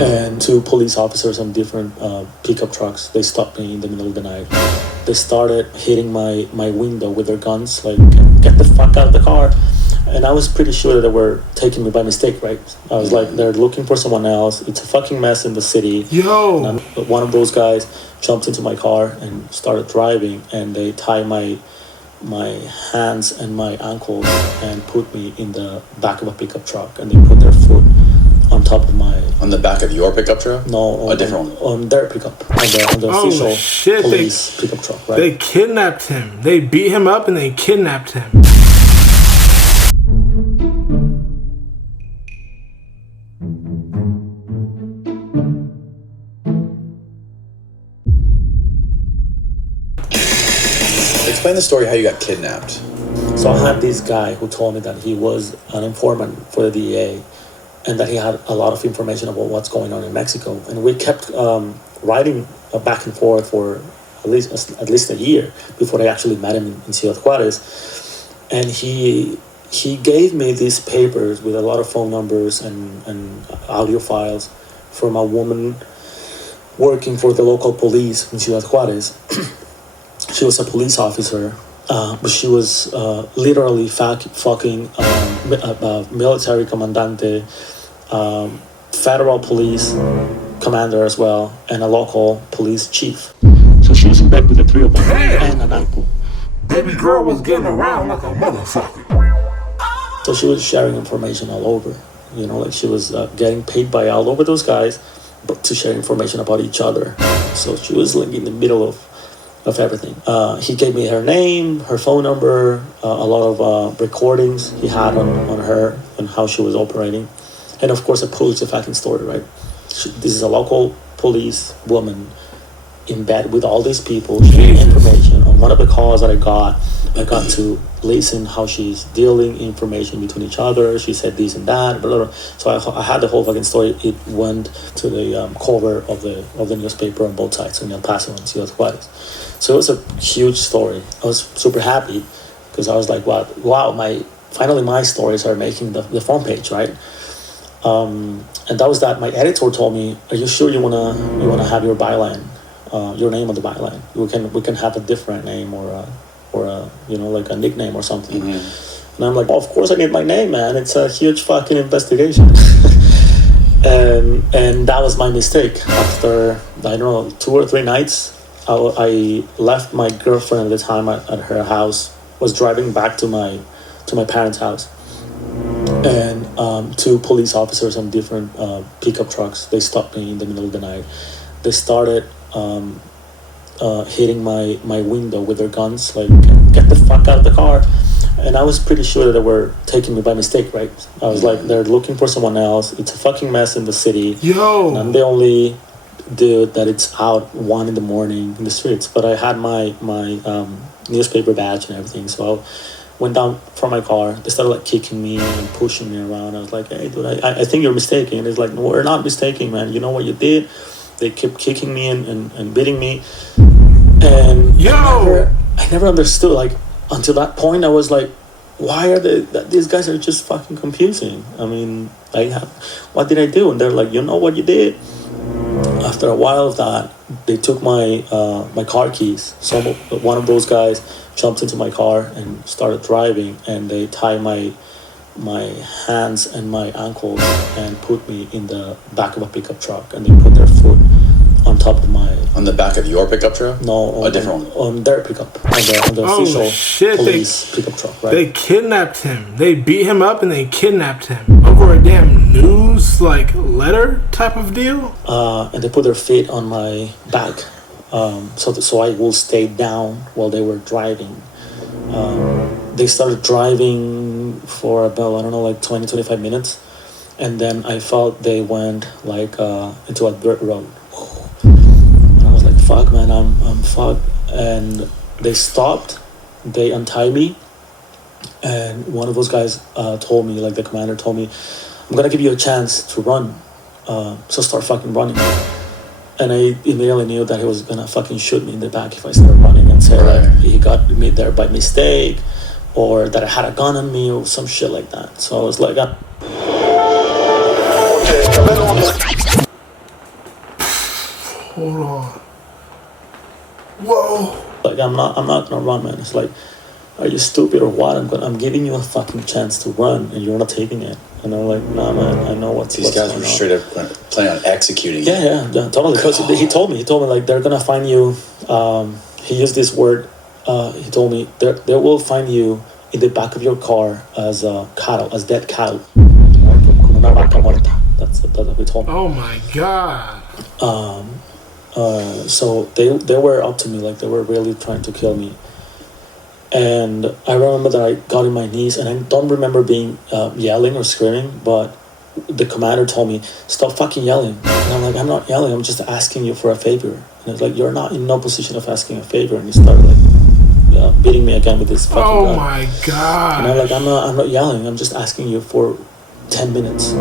and two police officers on different pickup trucks. They stopped me in the middle of the night. They started hitting my window with their guns, like, get the fuck out of the car. And I was pretty sure that they were taking me by mistake, right? I was like, they're looking for someone else. It's a fucking mess in the city. Yo! But one of those guys jumped into my car and started driving, and they tied my hands and my ankles and put me in the back of a pickup truck, and they put their foot on top of my... On the back of your pickup truck? No, a different one. On their pickup, on the official police pickup truck, right? They kidnapped him. They beat him up and they kidnapped him. Explain the story how you got kidnapped. So I had this guy who told me that he was an informant for the DEA and that he had a lot of information about what's going on in Mexico. And we kept writing back and forth for at least a year before I actually met him in Ciudad Juarez. And he gave me these papers with a lot of phone numbers and audio files from a woman working for the local police in Ciudad Juarez. She was a police officer, but she was literally fucking military commandante, federal police commander as well, and a local police chief. So she was in bed with the three of them and an uncle. Baby girl was getting around like a motherfucker. So she was sharing information all over. You know, like she was getting paid by all over those guys, but to share information about each other. So she was like in the middle of everything. He gave me her name, her phone number, a lot of recordings he had on her and how she was operating. And of course, I pulled the fucking story, right? This is a local police woman in bed with all these people sharing information. On one of the calls that I got to listen how she's dealing information between each other. She said this and that, blah, blah. So I had the whole fucking story. It went to the cover of the newspaper on both sides, in El Paso and Ciudad Juarez. So it was a huge story. I was super happy because I was like, wow, finally my stories are making the front page, right? And that was that. My editor told me, "Are you sure you wanna have your byline, your name on the byline? We can have a different name or a like a nickname or something." Mm-hmm. And I'm like, of course I need my name, man. It's a huge fucking investigation. and that was my mistake. After, I don't know, 2 or 3 nights, I left my girlfriend at the time at her house, was driving back to my parents' house. And 2 police officers on different pickup trucks, they stopped me in the middle of the night. They started hitting my window with their guns, like, get the fuck out of the car. And I was pretty sure that they were taking me by mistake, right? I was like, they're looking for someone else. It's a fucking mess in the city. Yo! And I'm the only dude that it's out 1 in the morning in the streets. But I had my newspaper badge and everything, so I went down from my car. They started like kicking me and pushing me around. I was like, hey dude, I think you're mistaken. And it's like, no, we're not mistaken, man. You know what you did? They kept kicking me and beating me. And I never understood, like, until that point I was like, why are these guys are just fucking confusing. I mean, what did I do? And they're like, you know what you did? After a while of that, they took my car keys. One of those guys jumped into my car and started driving, and they tied my hands and my ankles and put me in the back of a pickup truck, and they put their foot on top of my... On the back of your pickup truck? No, a different one. On their pickup, on the official police pickup truck, right? They kidnapped him. They beat him up and they kidnapped him over a damn news letter type of deal. And they put their feet on my back, so I will stay down while they were driving. They started driving for about, I don't know, 20-25 minutes, and then I felt they went into a dirt road. And I was like, fuck, man, I'm fucked. And they stopped, they untied me, and one of those guys told me, the commander told me, I'm gonna give you a chance to run, so start fucking running. And I immediately knew that he was gonna fucking shoot me in the back if I started running, and say he got me there by mistake, or that I had a gun on me, or some shit like that. So I was like, Hold on. Whoa. Like, I'm not gonna run, man. It's like, are you stupid or what? I'm giving you a fucking chance to run, and you're not taking it. And I'm like, nah, man. I know what's These guys going were on. straight up planning on executing you. Yeah, totally. Because he told me like they're gonna find you. He used this word. He told me they will find you in the back of your car as cattle, as dead cattle. That's what he told me. Oh my god. So they were up to me, like they were really trying to kill me. And I remember that I got on my knees, and I don't remember being yelling or screaming, but the commander told me, stop fucking yelling. And I'm like, I'm not yelling, I'm just asking you for a favor. And it's like, you're not in no position of asking a favor. And he started like beating me again with this fucking gun. My god. And I'm like, I'm not yelling, I'm just asking you for 10 minutes.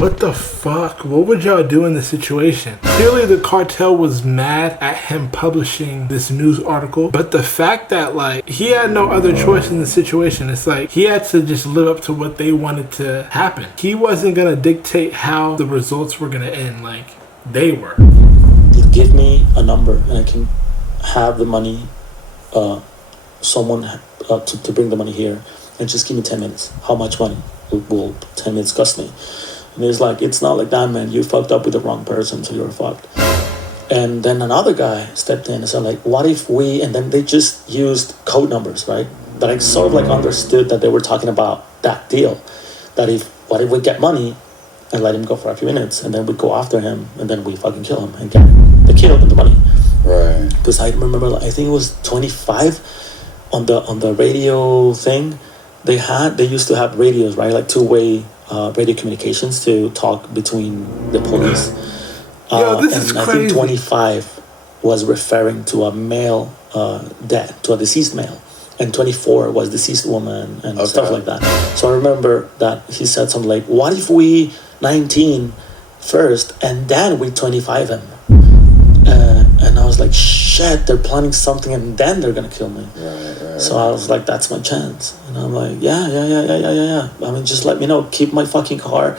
What the fuck? What would y'all do in this situation? Clearly the cartel was mad at him publishing this news article, but the fact that like he had no other choice in the situation, it's like he had to just live up to what they wanted to happen. He wasn't gonna dictate how the results were gonna end, like they were. Give me a number and I can have the money, someone to bring the money here, and just give me 10 minutes. How much money will 10 minutes cost me? And it's like, it's not like that, man. You fucked up with the wrong person, so you're fucked. And then another guy stepped in and said, like, what if we... And then they just used code numbers, right? That I sort of, like, understood that they were talking about that deal. That what if we get money and let him go for a few minutes, and then we go after him, and then we fucking kill him and get the kill and the money. Right. Because I remember, like, I think it was 25 on the radio thing. They used to have radios, right? Like two-way... radio communications to talk between the police. Yo, this is crazy. I think 25 was referring to a male dead, to a deceased male, and 24 was deceased woman and stuff like that. So I remember that he said something like, what if we 19 first and then we 25 him? And I was like, shit, they're planning something and then they're gonna kill me. Right. So I was like, that's my chance. And I'm like, yeah. I mean, just let me know. Keep my fucking car.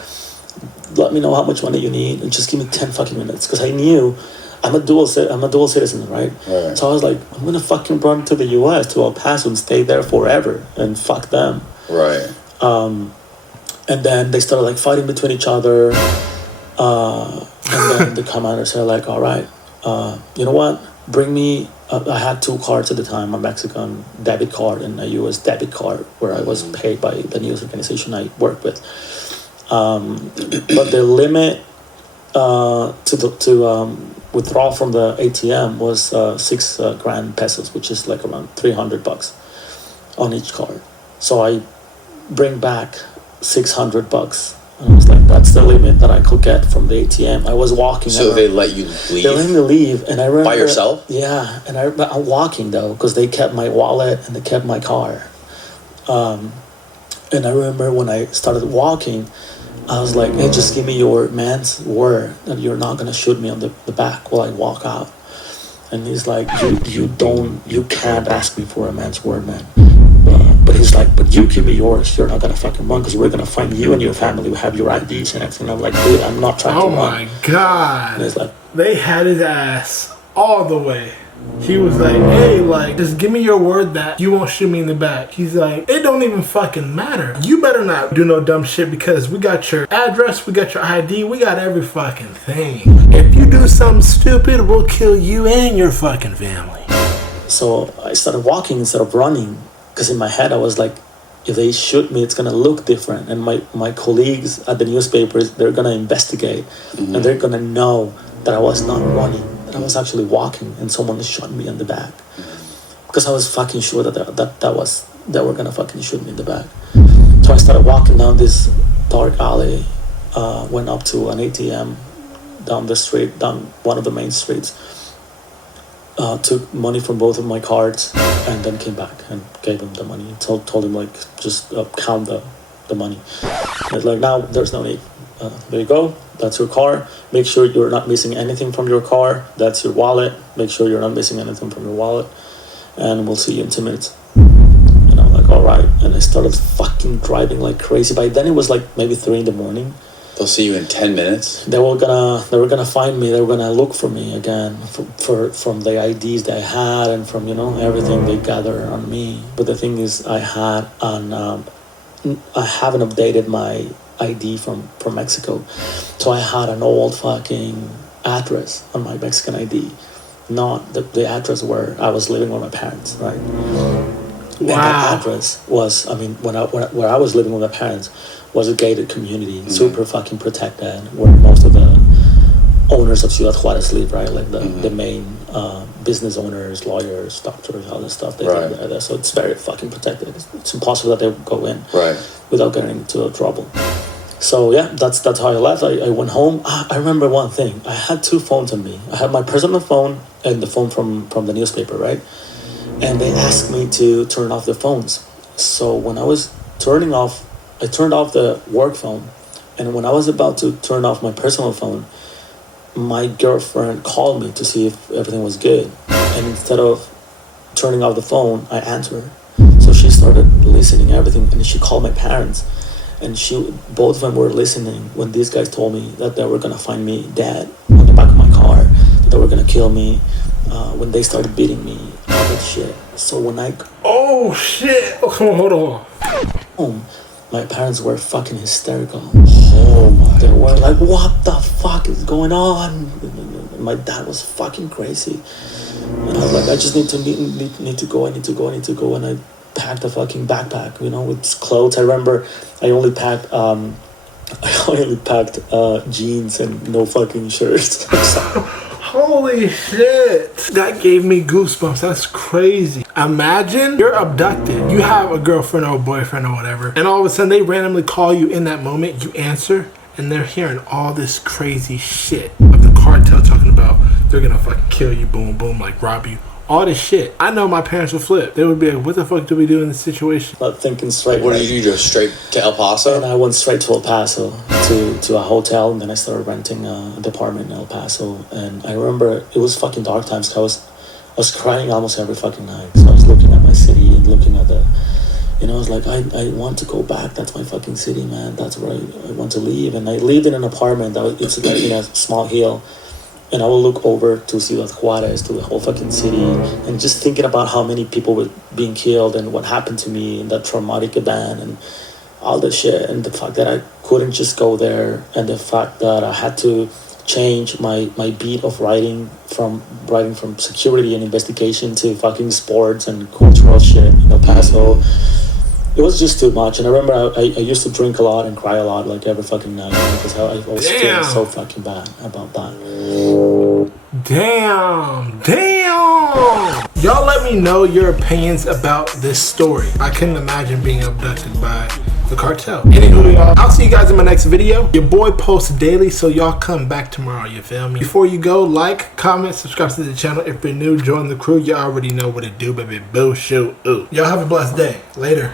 Let me know how much money you need, and just give me 10 fucking minutes. Because I knew I'm a dual citizen, right? So I was like, I'm gonna fucking run to the U.S. to El Paso and stay there forever and fuck them. Right. And then they started like fighting between each other. And then the commander said like, all right, you know what? Bring me. I had two cards at the time: a Mexican debit card and a U.S. debit card, where I was paid by the news organization I worked with. But the limit to withdraw from the ATM was 6 grand pesos, which is like around $300 on each card. So I bring back $600. And I was like, that's the limit that I could get from the ATM. I was walking. So they let you leave? They let me leave. And I remember... By yourself? Yeah. And I'm walking, though, because they kept my wallet and they kept my car. And I remember when I started walking, I was like, hey, just give me your man's word that you're not going to shoot me on the back while I walk out. And he's like, you can't ask me for a man's word, man. But he's like, but you give me yours. You're not going to fucking run because we're going to find you and your family. We have your IDs and everything. I'm like, dude, I'm not trying to run. Oh my God. And he's like, they had his ass all the way. He was like, hey, like, just give me your word that you won't shoot me in the back. He's like, it don't even fucking matter. You better not do no dumb shit because we got your address, we got your ID, we got every fucking thing. If you do something stupid, we'll kill you and your fucking family. So I started walking instead of running because in my head I was like, if they shoot me, it's going to look different. And my colleagues at the newspapers, they're going to investigate and they're going to know that I was not running. I was actually walking and someone shot me in the back because I was fucking sure that they were gonna fucking shoot me in the back. So I started walking down this dark alley, went up to an ATM down the street, down one of the main streets, took money from both of my cards and then came back and gave him the money. Told him like, just count the money. And it's like, now there's no need. There you go. That's your car. Make sure you're not missing anything from your car. That's your wallet. Make sure you're not missing anything from your wallet. And we'll see you in 2 minutes. And I'm like, all right. And I started fucking driving like crazy. By then it was like maybe 3 a.m. They'll see you in 10 minutes. They were gonna find me. They were gonna look for me again from the IDs they had and from everything they gather on me. But the thing is, I haven't updated my ID from Mexico, so I had an old fucking address on my Mexican ID, not the address where I was living with my parents, right? Wow. And that address was, where I was living with my parents was a gated community, super fucking protected, where most of the owners of Ciudad Juarez live, right? Like the main business owners, lawyers, doctors, all this stuff. They live there. So it's very fucking protected. It's impossible that they would go in without getting into trouble. So yeah, that's how I left. I went home. I remember one thing. I had two phones on me. I had my personal phone and the phone from the newspaper, right? And they asked me to turn off the phones. So when I was I turned off the work phone. And when I was about to turn off my personal phone, my girlfriend called me to see if everything was good. And instead of turning off the phone, I answered. So she started listening everything, and she called my parents. And both of them were listening when these guys told me that they were gonna find me dead on the back of my car, that they were gonna kill me, when they started beating me, all that shit. So when oh shit! Oh, hold on. Home, my parents were fucking hysterical. Oh my! They were like, "What the fuck is going on?" My dad was fucking crazy, and I was like, "I just need to go. I need to go." And I packed a fucking backpack, with clothes. I remember I only packed jeans and no fucking shirts. Holy shit. That gave me goosebumps. That's crazy. Imagine you're abducted. You have a girlfriend or a boyfriend or whatever, and all of a sudden they randomly call you in that moment. You answer, and they're hearing all this crazy shit of the cartel talking about they're gonna fucking kill you, boom, boom, like rob you. All this shit. I know my parents would flip. They would be like, what the fuck do we do in this situation? Not thinking straight. What did you do? Just straight to El Paso? And I went straight to El Paso to a hotel, and then I started renting an apartment in El Paso. And I remember it was fucking dark times. I was crying almost every fucking night. So I was looking at my city and looking at I was like, I want to go back. That's my fucking city, man. That's where I want to leave. And I lived in an apartment it's like in a small hill. And I will look over to Ciudad Juarez, to the whole fucking city, and just thinking about how many people were being killed and what happened to me in that traumatic event and all the shit, and the fact that I couldn't just go there, and the fact that I had to change my beat of writing from security and investigation to fucking sports and cultural shit in El Paso. It was just too much. And I remember I used to drink a lot and cry a lot, like every fucking night, because I was feeling so fucking bad about that. Damn. Y'all let me know your opinions about this story. I couldn't imagine being abducted by the cartel. Anywho, y'all, I'll see you guys in my next video. Your boy posts daily, so y'all come back tomorrow, you feel me? Before you go, like, comment, subscribe to the channel. If you're new, join the crew. You already know what to do, baby. Boo, shoo, ooh. Y'all have a blessed day. Later.